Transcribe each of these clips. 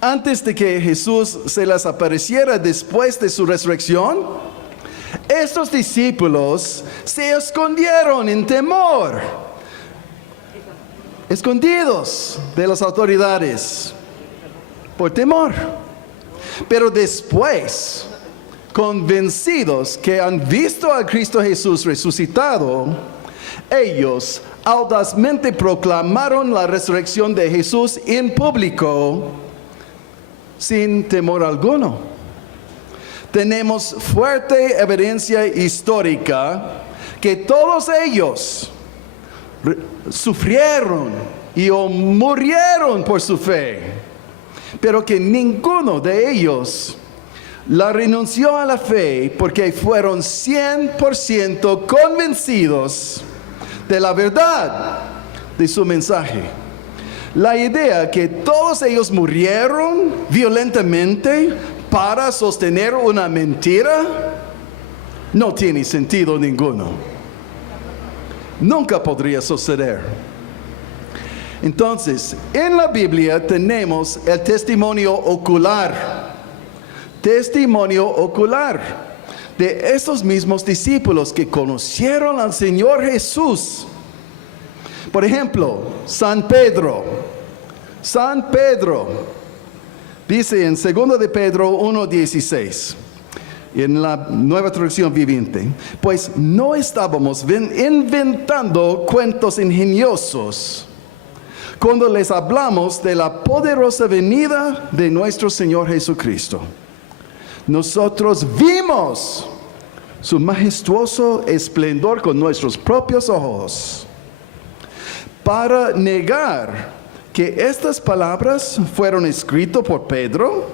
antes de que Jesús se les apareciera después de su resurrección, estos discípulos se escondieron en temor, escondidos de las autoridades por temor. Pero después, convencidos que han visto a Cristo Jesús resucitado, ellos audazmente proclamaron la resurrección de Jesús en público sin temor alguno. Tenemos fuerte evidencia histórica que todos ellos sufrieron y murieron por su fe, pero que ninguno de ellos la renunció a la fe porque fueron 100% convencidos de la verdad de su mensaje. La idea que todos ellos murieron violentamente para sostener una mentira no tiene sentido ninguno. Nunca podría suceder. Entonces, en la Biblia tenemos el testimonio ocular. Testimonio ocular de esos mismos discípulos que conocieron al Señor Jesús. Por ejemplo, San Pedro. San Pedro dice en 2 de Pedro 1:16, en la Nueva Traducción Viviente: pues no estábamos inventando cuentos ingeniosos cuando les hablamos de la poderosa venida de nuestro Señor Jesucristo. Nosotros vimos su majestuoso esplendor con nuestros propios ojos. Para negar que estas palabras fueron escritas por Pedro,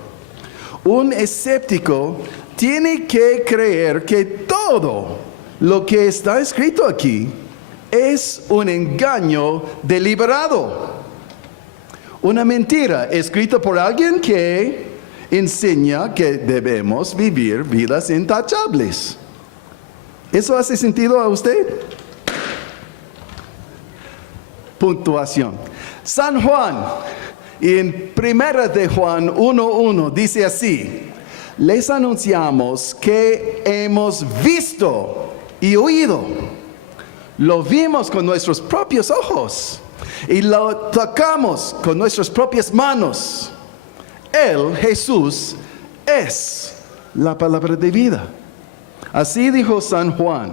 un escéptico tiene que creer que todo lo que está escrito aquí es un engaño deliberado, una mentira escrita por alguien que enseña que debemos vivir vidas intachables. ¿Eso hace sentido a usted? Puntuación. San Juan, en 1 de Juan 1:1, dice así: les anunciamos que hemos visto y oído. Lo vimos con nuestros propios ojos y lo tocamos con nuestras propias manos. Él, Jesús, es la palabra de vida. Así dijo San Juan,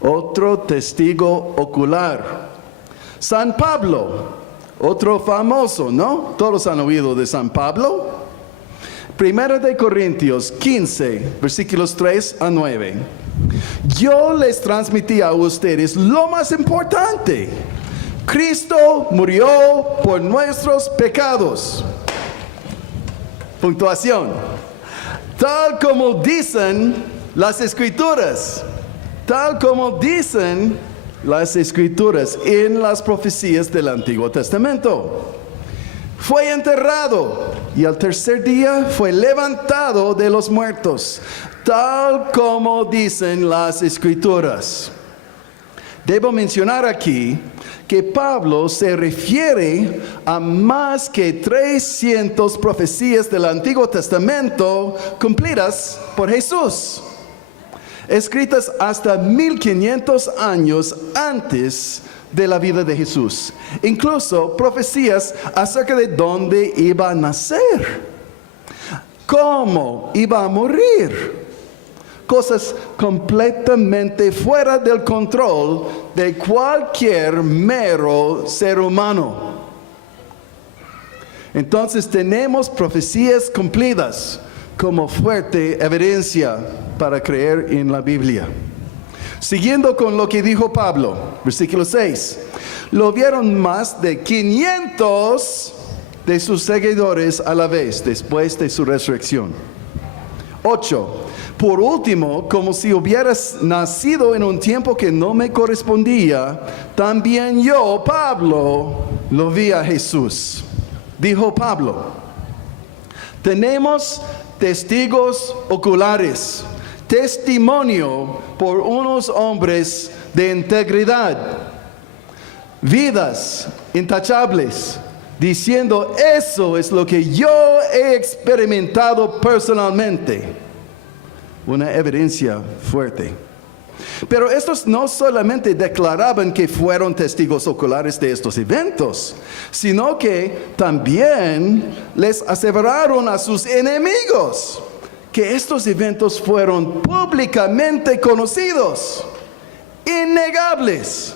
otro testigo ocular. San Pablo, otro famoso, ¿no? Todos han oído de San Pablo. 1 de Corintios 15, versículos 3 a 9. Yo les transmití a ustedes lo más importante. Cristo murió por nuestros pecados. Puntuación. Tal como dicen las Escrituras. Tal como dicen las Escrituras en las profecías del Antiguo Testamento. Fue enterrado y al tercer día fue levantado de los muertos, tal como dicen las Escrituras. Debo mencionar aquí que Pablo se refiere a más que 300 profecías del Antiguo Testamento cumplidas por Jesús, escritas hasta 1500 años antes de la vida de Jesús. Incluso profecías acerca de dónde iba a nacer, cómo iba a morir. Cosas completamente fuera del control de cualquier mero ser humano. Entonces tenemos profecías cumplidas como fuerte evidencia para creer en la Biblia. Siguiendo con lo que dijo Pablo, versículo 6. Lo vieron más de 500 de sus seguidores a la vez después de su resurrección. 8. Por último, como si hubieras nacido en un tiempo que no me correspondía, también yo, Pablo, lo vi a Jesús. Dijo Pablo: tenemos testigos oculares, testimonio por unos hombres de integridad, vidas intachables, diciendo, eso es lo que yo he experimentado personalmente. Una evidencia fuerte. Pero estos no solamente declaraban que fueron testigos oculares de estos eventos, sino que también les aseveraron a sus enemigos que estos eventos fueron públicamente conocidos, innegables,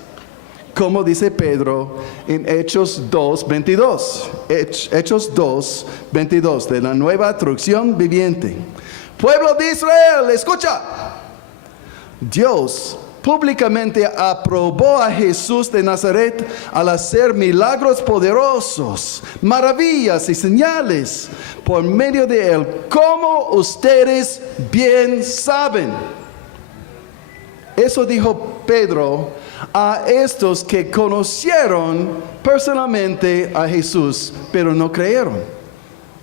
como dice Pedro en Hechos 2:22. Hechos 2:22 de la Nueva Traducción Viviente. Pueblo de Israel, escucha. Dios públicamente aprobó a Jesús de Nazaret al hacer milagros poderosos, maravillas y señales por medio de él, como ustedes bien saben. Eso dijo Pedro a estos que conocieron personalmente a Jesús, pero no creyeron.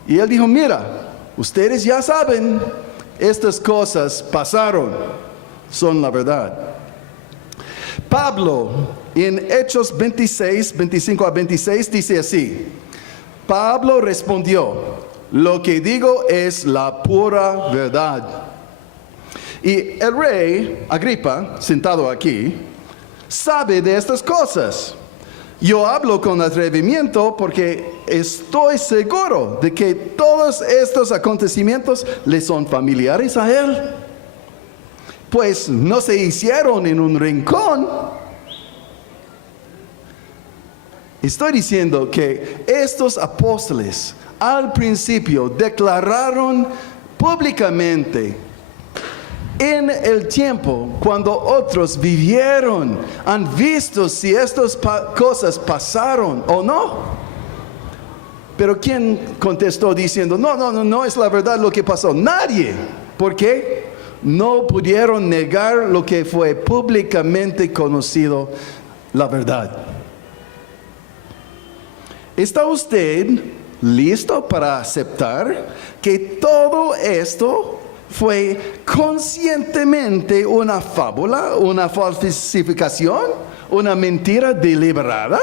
Y él dijo, mira, ustedes ya saben, estas cosas pasaron, son la verdad. Pablo en Hechos 26, 25 a 26 dice así: Pablo respondió, lo que digo es la pura verdad. Y el rey Agripa, sentado aquí, sabe de estas cosas. Yo hablo con atrevimiento porque estoy seguro de que todos estos acontecimientos le son familiares a él. Pues no se hicieron en un rincón. Estoy diciendo que estos apóstoles al principio declararon públicamente en el tiempo cuando otros vivieron, han visto si estas cosas pasaron o no. Pero ¿quién contestó diciendo, no es la verdad lo que pasó? Nadie. ¿Por qué? No pudieron negar lo que fue públicamente conocido, la verdad. ¿Está usted listo para aceptar que todo esto fue conscientemente una fábula, una falsificación, una mentira deliberada?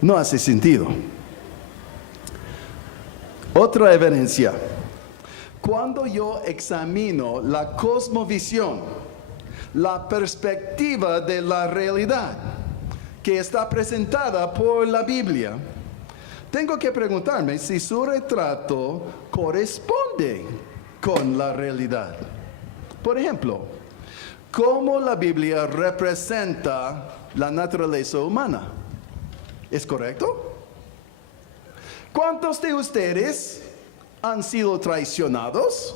No hace sentido. Otra evidencia. Cuando yo examino la cosmovisión, la perspectiva de la realidad que está presentada por la Biblia, tengo que preguntarme si su retrato corresponde con la realidad. Por ejemplo, ¿cómo la Biblia representa la naturaleza humana? ¿Es correcto? ¿Cuántos de ustedes han sido traicionados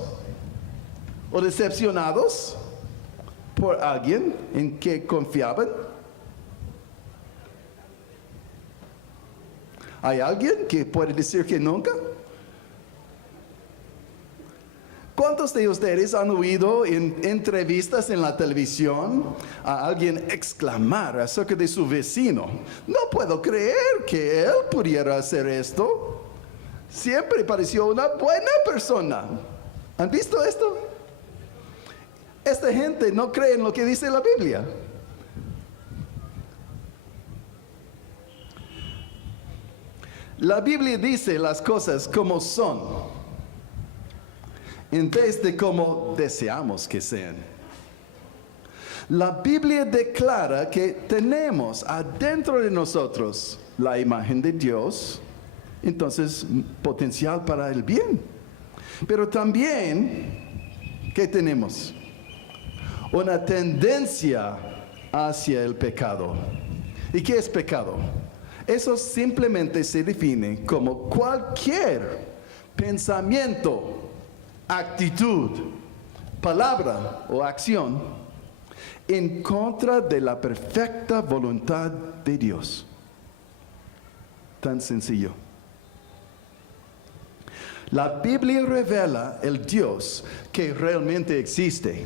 o decepcionados por alguien en que confiaban? ¿Hay alguien que puede decir que nunca? ¿Cuántos de ustedes han oído en entrevistas en la televisión a alguien exclamar acerca de su vecino? No puedo creer que él pudiera hacer esto. Siempre pareció una buena persona. ¿Han visto esto? Esta gente no cree en lo que dice la Biblia. La Biblia dice las cosas como son, en vez de como deseamos que sean. La Biblia declara que tenemos adentro de nosotros la imagen de Dios, entonces potencial para el bien. Pero también, ¿qué tenemos? Una tendencia hacia el pecado. ¿Y qué es pecado? Eso simplemente se define como cualquier pensamiento, actitud, palabra o acción en contra de la perfecta voluntad de Dios. Tan sencillo. La Biblia revela el Dios que realmente existe.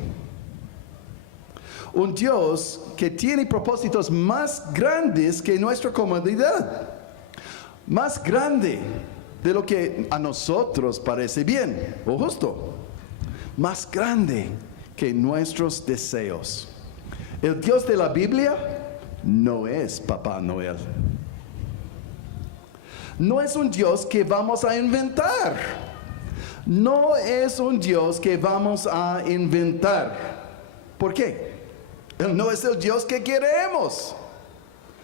Un Dios que tiene propósitos más grandes que nuestra comodidad. Más grande de lo que a nosotros parece bien o justo. Más grande que nuestros deseos. El Dios de la Biblia no es Papá Noel. No es un Dios que vamos a inventar. No es un Dios que vamos a inventar. ¿Por qué? Él no es el Dios que queremos,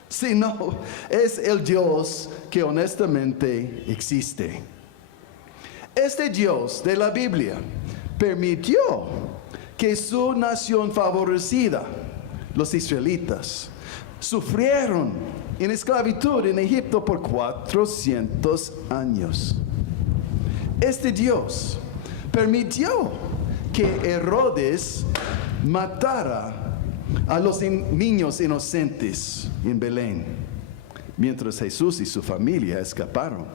sino es el Dios que honestamente existe. Este Dios de la Biblia permitió que su nación favorecida, los israelitas, sufrieron en esclavitud en Egipto por 400 años. Este Dios permitió que Herodes matara a los niños inocentes en Belén, mientras Jesús y su familia escaparon.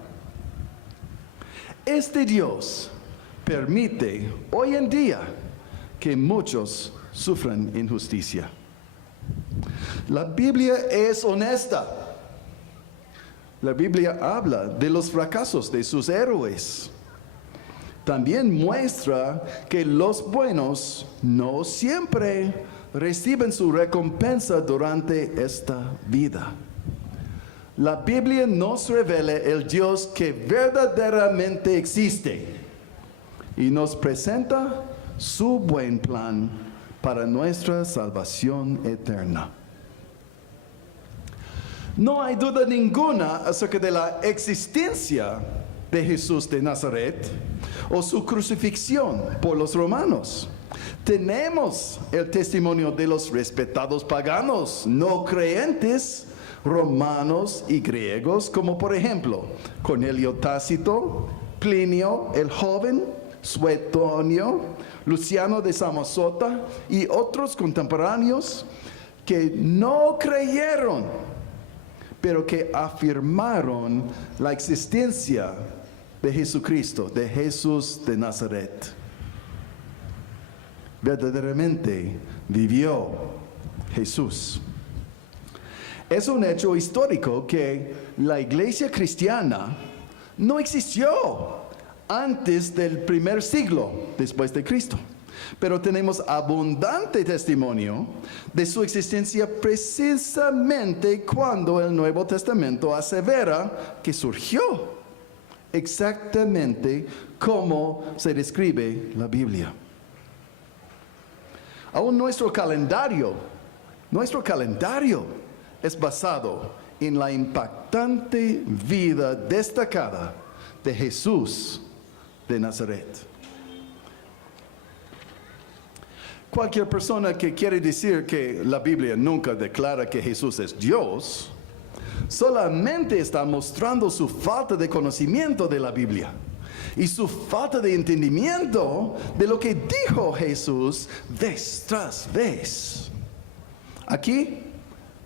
Este Dios permite hoy en día que muchos sufran injusticia. La Biblia es honesta. La Biblia habla de los fracasos de sus héroes. También muestra que los buenos no siempre reciben su recompensa durante esta vida. La Biblia nos revela el Dios que verdaderamente existe y nos presenta su buen plan para nuestra salvación eterna. No hay duda ninguna acerca de la existencia de Jesús de Nazaret o su crucifixión por los romanos. Tenemos el testimonio de los respetados paganos no creyentes, romanos y griegos, como por ejemplo Cornelio Tácito, Plinio el joven, Suetonio, Luciano de Samosata y otros contemporáneos que no creyeron, pero que afirmaron la existencia de Jesucristo, de Jesús de Nazaret. Verdaderamente vivió Jesús. Es un hecho histórico que la iglesia cristiana no existió antes del primer siglo después de Cristo. Pero tenemos abundante testimonio de su existencia precisamente cuando el Nuevo Testamento asevera que surgió exactamente como se describe la Biblia. Aún nuestro calendario es basado en la impactante vida destacada de Jesús de Nazaret. Cualquier persona que quiere decir que la Biblia nunca declara que Jesús es Dios, solamente está mostrando su falta de conocimiento de la Biblia y su falta de entendimiento de lo que dijo Jesús vez tras vez. Aquí,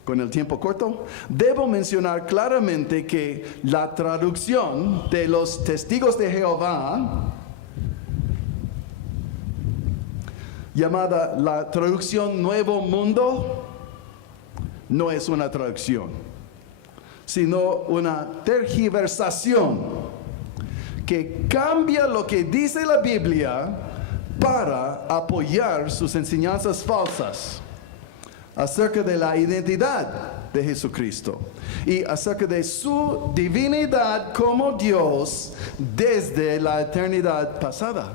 con el tiempo corto, debo mencionar claramente que la traducción de los testigos de Jehová, llamada la traducción Nuevo Mundo, no es una traducción, sino una tergiversación que cambia lo que dice la Biblia para apoyar sus enseñanzas falsas acerca de la identidad de Jesucristo y acerca de su divinidad como Dios desde la eternidad pasada.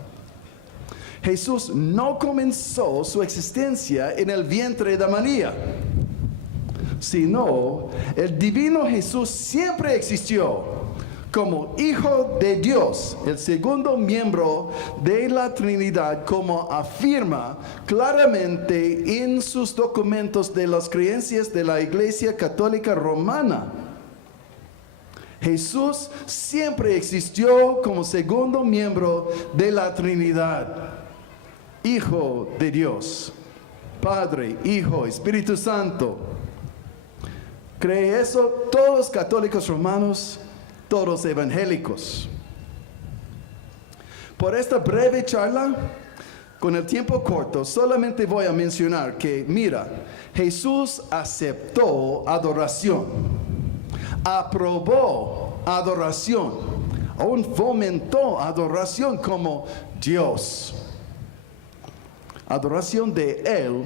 Jesús no comenzó su existencia en el vientre de María, sino el divino Jesús siempre existió como Hijo de Dios, el segundo miembro de la Trinidad, como afirma claramente en sus documentos de las creencias de la Iglesia Católica Romana. Jesús siempre existió como segundo miembro de la Trinidad, Hijo de Dios, Padre, Hijo, Espíritu Santo. ¿Cree eso todos los católicos romanos? Todos evangélicos. Por esta breve charla, con el tiempo corto, solamente voy a mencionar que, mira, Jesús aceptó adoración, aprobó adoración, aún fomentó adoración como Dios. Adoración de Él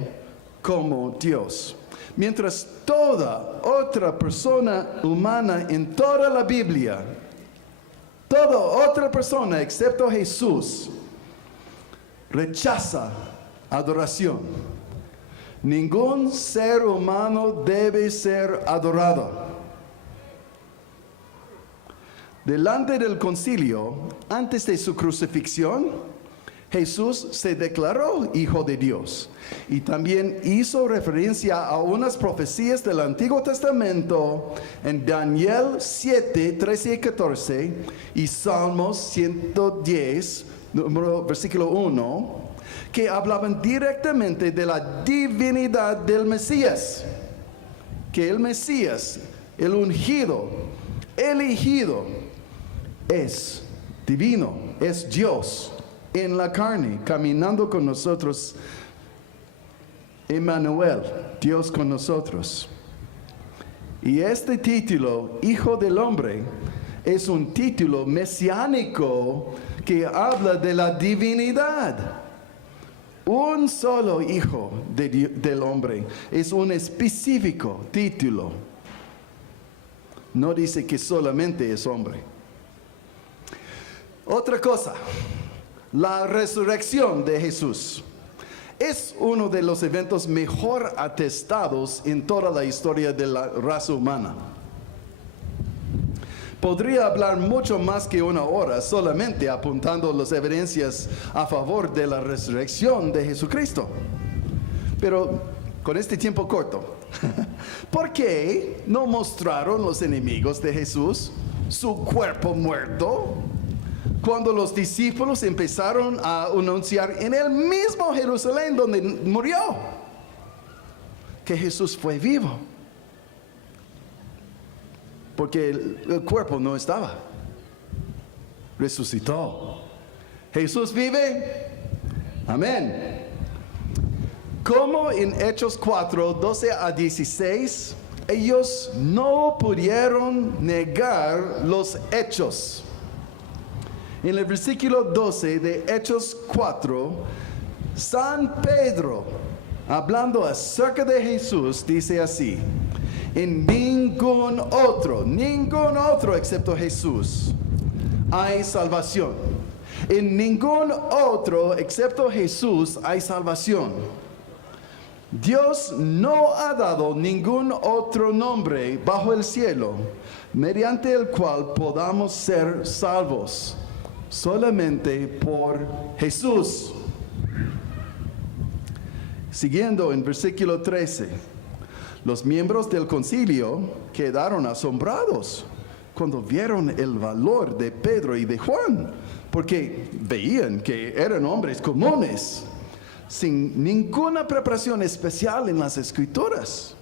como Dios. Mientras toda otra persona humana en toda la Biblia, toda otra persona excepto Jesús, rechaza adoración. Ningún ser humano debe ser adorado. Delante del concilio, antes de su crucifixión, Jesús se declaró Hijo de Dios y también hizo referencia a unas profecías del Antiguo Testamento en Daniel 7, 13 y 14 y Salmos 110, versículo 1, que hablaban directamente de la divinidad del Mesías, que el Mesías, el ungido, elegido, es divino, es Dios en la carne, caminando con nosotros, Emmanuel, Dios con nosotros. Y este título, Hijo del Hombre, es un título mesiánico que habla de la divinidad. Un solo Hijo del Hombre es un específico título. No dice que solamente es hombre. Otra cosa. La resurrección de Jesús es uno de los eventos mejor atestados en toda la historia de la raza humana. Podría hablar mucho más que una hora solamente apuntando las evidencias a favor de la resurrección de Jesucristo. Pero con este tiempo corto, ¿por qué no mostraron los enemigos de Jesús su cuerpo muerto? Cuando los discípulos empezaron a anunciar en el mismo Jerusalén donde murió, que Jesús fue vivo. Porque el cuerpo no estaba. Resucitó. ¿Jesús vive? Amén. Como en Hechos 4, 12 a 16, ellos no pudieron negar los hechos. En el versículo 12 de Hechos 4, San Pedro, hablando acerca de Jesús, dice así: en ningún otro excepto Jesús hay salvación. En ningún otro excepto Jesús hay salvación. Dios no ha dado ningún otro nombre bajo el cielo mediante el cual podamos ser salvos. Solamente por Jesús. Siguiendo en versículo 13, los miembros del concilio quedaron asombrados cuando vieron el valor de Pedro y de Juan, porque veían que eran hombres comunes, sin ninguna preparación especial en las Escrituras.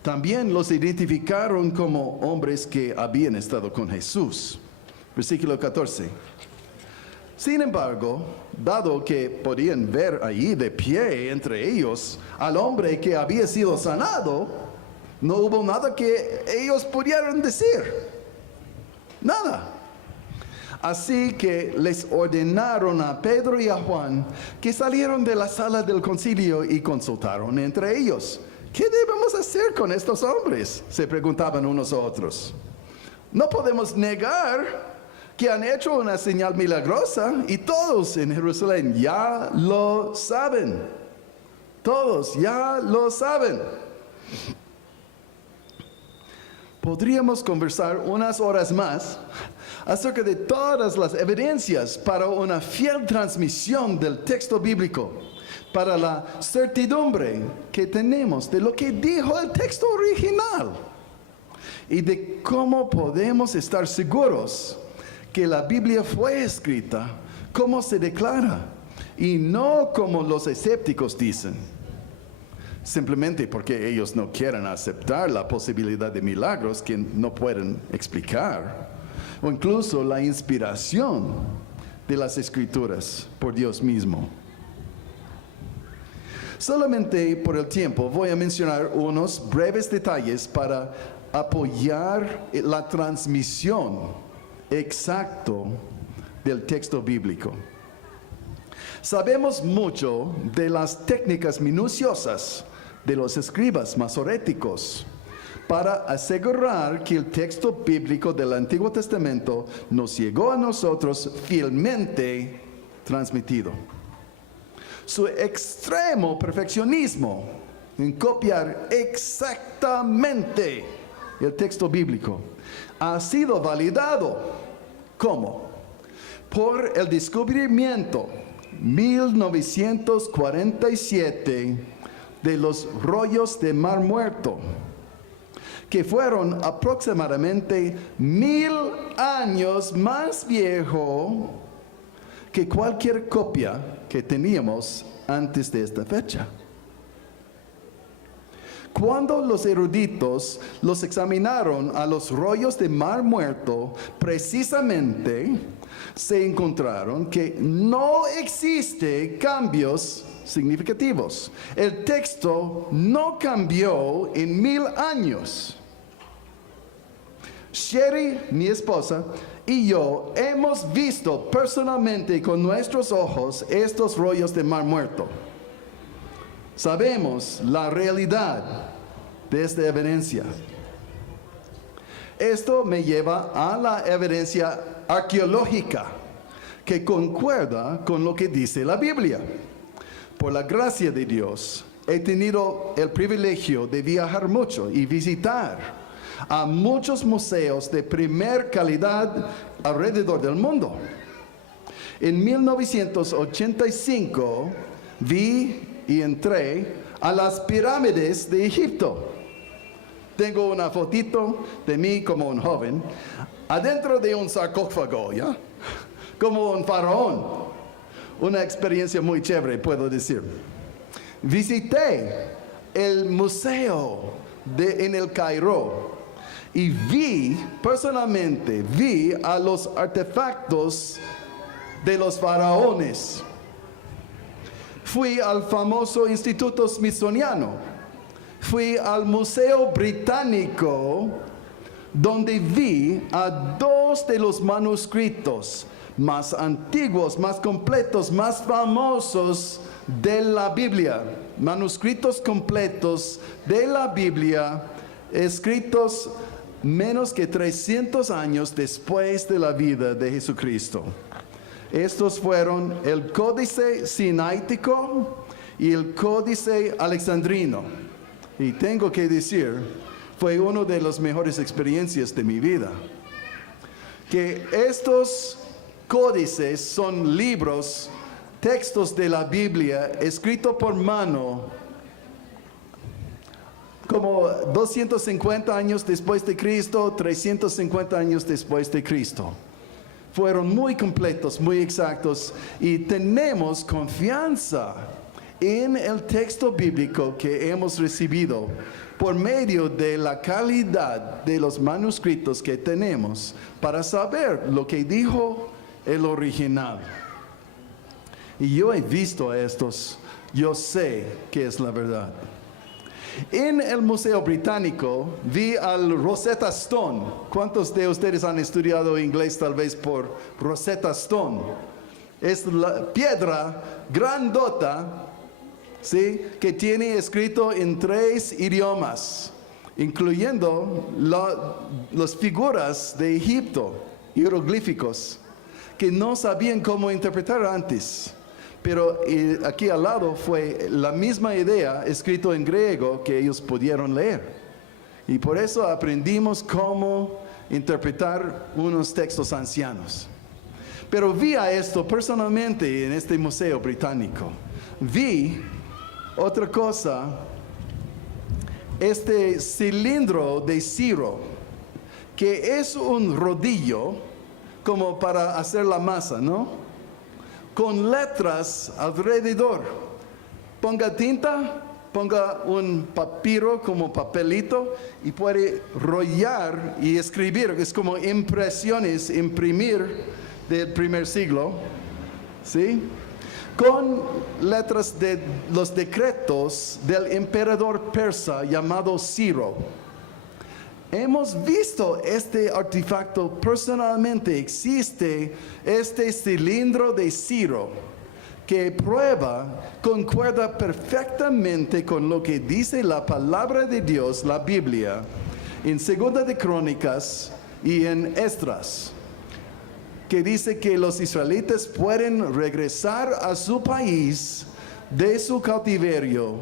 También los identificaron como hombres que habían estado con Jesús. Versículo 14. Sin embargo, dado que podían ver allí de pie entre ellos al hombre que había sido sanado, no hubo nada que ellos pudieran decir. Nada. Así que les ordenaron a Pedro y a Juan que salieron de la sala del concilio y consultaron entre ellos. ¿Qué debemos hacer con estos hombres?, se preguntaban unos a otros. No podemos negar que han hecho una señal milagrosa y todos en Jerusalén ya lo saben. Todos ya lo saben. Podríamos conversar unas horas más acerca de todas las evidencias para una fiel transmisión del texto bíblico, para la certidumbre que tenemos de lo que dijo el texto original y de cómo podemos estar seguros que la Biblia fue escrita como se declara y no como los escépticos dicen, simplemente porque ellos no quieren aceptar la posibilidad de milagros que no pueden explicar, o incluso la inspiración de las Escrituras por Dios mismo. Solamente por el tiempo voy a mencionar unos breves detalles para apoyar la transmisión exacto del texto bíblico. Sabemos mucho de las técnicas minuciosas de los escribas masoréticos para asegurar que el texto bíblico del Antiguo Testamento nos llegó a nosotros fielmente transmitido. Su extremo perfeccionismo en copiar exactamente el texto bíblico ha sido validado. ¿Cómo? Por el descubrimiento 1947 de los rollos de Mar Muerto, que fueron aproximadamente 1000 años más viejo que cualquier copia que teníamos antes de esta fecha. Cuando los eruditos los examinaron a los rollos de Mar Muerto, precisamente se encontraron que no existe cambios significativos. El texto no cambió en 1000 años. Sherry, mi esposa, y yo hemos visto personalmente con nuestros ojos estos rollos de Mar Muerto. Sabemos la realidad de esta evidencia. Esto me lleva a la evidencia arqueológica que concuerda con lo que dice la Biblia. Por la gracia de Dios, he tenido el privilegio de viajar mucho y visitar a muchos museos de primer calidad alrededor del mundo. En 1985 vi y entré a las pirámides de Egipto. Tengo una fotito de mí como un joven, adentro de un sarcófago, ¿ya? Como un faraón. Una experiencia muy chévere, puedo decir. Visité el museo en el Cairo y personalmente vi a los artefactos de los faraones. Fui al famoso Instituto Smithsoniano. Fui al Museo Británico, donde vi a 2 de los manuscritos más antiguos, más completos, más famosos de la Biblia. Manuscritos completos de la Biblia, escritos menos que 300 años después de la vida de Jesucristo. Estos fueron el Códice Sinaítico y el Códice Alexandrino. Y tengo que decir, fue una de las mejores experiencias de mi vida. Que estos códices son libros, textos de la Biblia, escritos por mano, como 250 años después de Cristo, 350 años después de Cristo. Fueron muy completos, muy exactos, y tenemos confianza en el texto bíblico que hemos recibido por medio de la calidad de los manuscritos que tenemos para saber lo que dijo el original. Y yo he visto a estos, yo sé que es la verdad. En el Museo Británico vi al Rosetta Stone. ¿Cuántos de ustedes han estudiado inglés tal vez por Rosetta Stone? Es la piedra grandota, ¿sí?, que tiene escrito en 3 idiomas, incluyendo las figuras de Egipto, jeroglíficos, que no sabían cómo interpretar antes. Pero aquí al lado fue la misma idea escrito en griego que ellos pudieron leer. Y por eso aprendimos cómo interpretar unos textos ancianos. Pero vi a esto personalmente en este museo británico. Vi otra cosa, este cilindro de Ciro, que es un rodillo como para hacer la masa, ¿no? Con letras alrededor. Ponga tinta, ponga un papiro como papelito y puede rollar y escribir. Es como impresiones, imprimir del primer siglo, ¿sí? Con letras de los decretos del emperador persa llamado Ciro. Hemos visto este artefacto personalmente. Existe este cilindro de Ciro que prueba, concuerda perfectamente con lo que dice la palabra de Dios, la Biblia, en Segunda de Crónicas y en Esdras, que dice que los israelitas pueden regresar a su país de su cautiverio,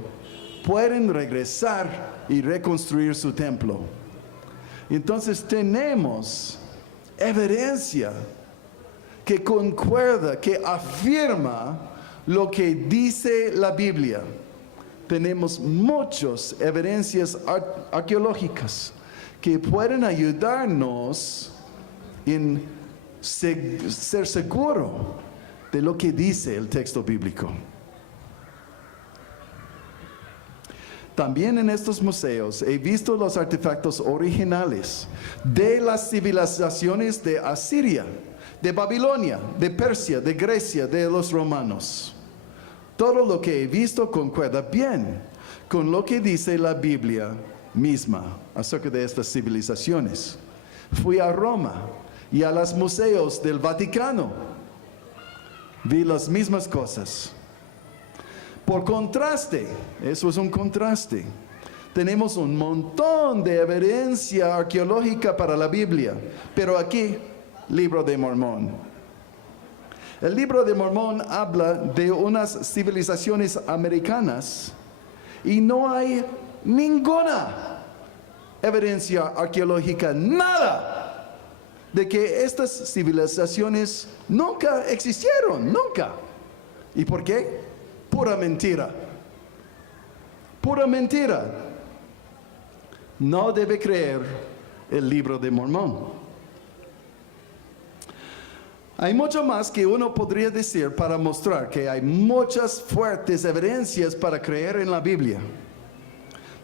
pueden regresar y reconstruir su templo. Entonces tenemos evidencia que concuerda, que afirma lo que dice la Biblia. Tenemos muchas evidencias arqueológicas que pueden ayudarnos en ser seguro de lo que dice el texto bíblico. También en estos museos he visto los artefactos originales de las civilizaciones de Asiria, de Babilonia, de Persia, de Grecia, de los romanos. Todo lo que he visto concuerda bien con lo que dice la Biblia misma acerca de estas civilizaciones. Fui a Roma y a los museos del Vaticano. Vi las mismas cosas. Por contraste, eso es un contraste. Tenemos un montón de evidencia arqueológica para la Biblia, pero aquí, Libro de Mormón. El Libro de Mormón habla de unas civilizaciones americanas y no hay ninguna evidencia arqueológica, nada, de que estas civilizaciones nunca existieron, nunca. ¿Y por qué? Pura mentira. Pura mentira. No debe creer el Libro de Mormón. Hay mucho más que uno podría decir para mostrar que hay muchas fuertes evidencias para creer en la Biblia.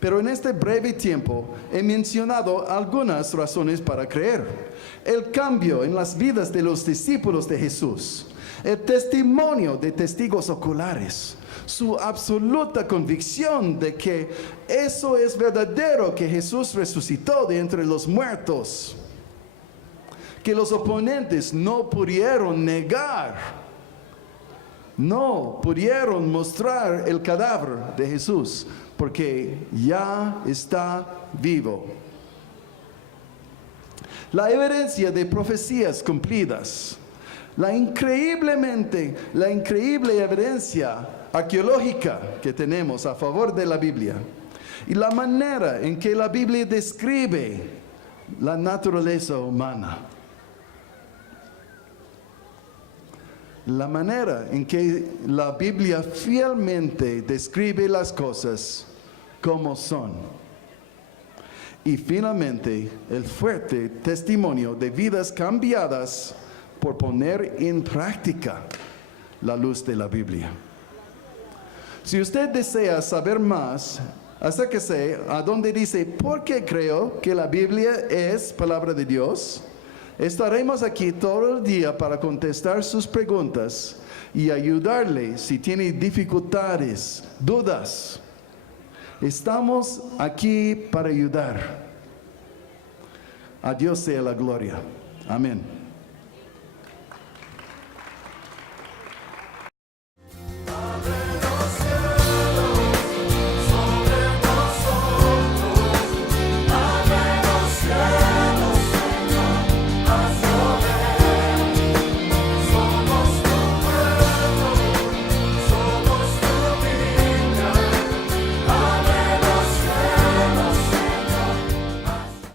Pero en este breve tiempo he mencionado algunas razones para creer. El cambio en las vidas de los discípulos de Jesús, el testimonio de testigos oculares, su absoluta convicción de que eso es verdadero, que Jesús resucitó de entre los muertos, que los oponentes no pudieron negar, no pudieron mostrar el cadáver de Jesús, porque ya está vivo. La evidencia de profecías cumplidas, la increíble evidencia arqueológica que tenemos a favor de la Biblia, y la manera en que la Biblia describe la naturaleza humana. La manera en que la Biblia fielmente describe las cosas como son. Y finalmente, el fuerte testimonio de vidas cambiadas por poner en práctica la luz de la Biblia. Si usted desea saber más, acérquese a donde dice, ¿por qué creo que la Biblia es palabra de Dios? Estaremos aquí todo el día para contestar sus preguntas y ayudarle si tiene dificultades, dudas. Estamos aquí para ayudar. A Dios sea la gloria. Amén.